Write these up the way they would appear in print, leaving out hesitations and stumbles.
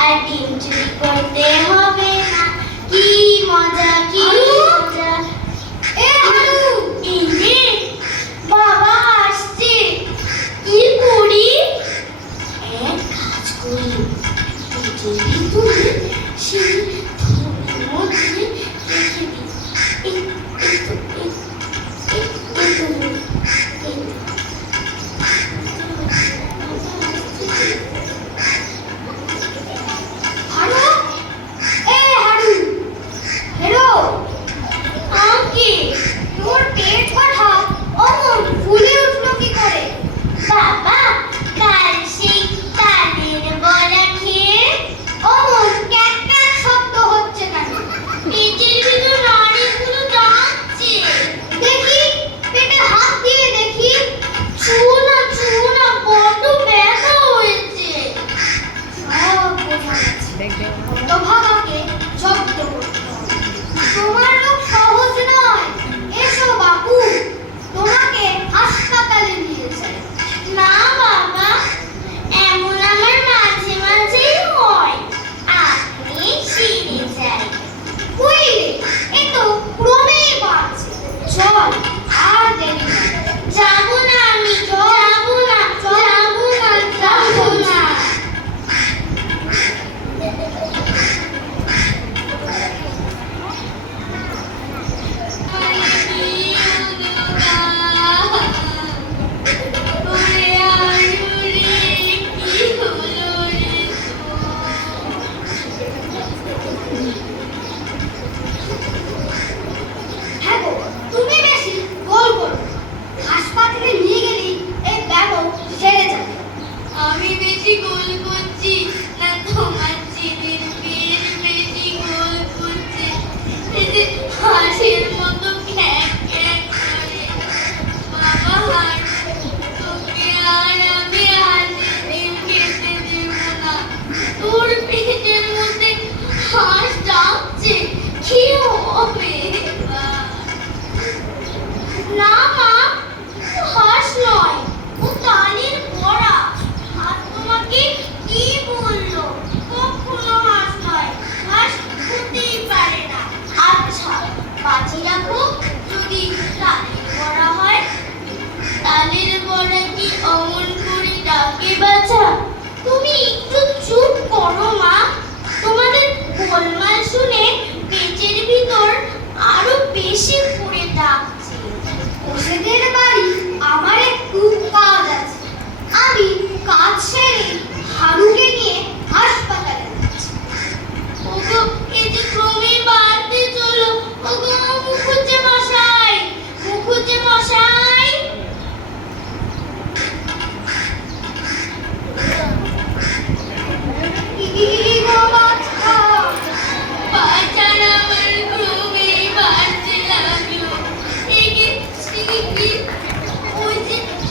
আর ডিম চুরি করতে হবে না। কি মজা, কি মজা। এই রে, বাবা আসছে। কি করি? এক কাজ করি, পেটের ভিতরে সেই থলের মধ্যে রেখে দিই। তুমি একটু চুপ করো মা। তোমাদের গোলমাল শুনে পেটের ভিতর আরো বেশি করে ডাকছে। ওদের বাড়ি আমার একটু কাজ আছে, আমি কাজ সেরে হারুকে নিয়ে হাসপাতালে যাচ্ছি। ওগো, এই যে ক্রমে বাড়তে চলো। ওগো মুখুজ্জে মশাই, মুখুজ্জে মশাই।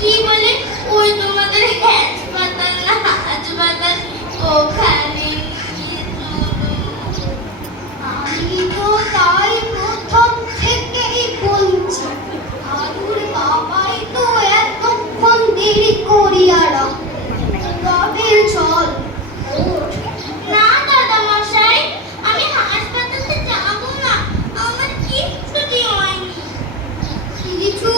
কি বলে ওই তোমাদের হাসপাতাল না হাসপাতাল ওখানে আমি তো তাই প্রথম থেকেই বলছি। আদুর বাবাই তো এতক্ষণ দেরি করিয়া তবে চল। না দাদা মশাই, আমি হাসপাতালে যাব না। আমার কিচ্ছুটি হয়নি। কিছু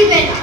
দিবে না।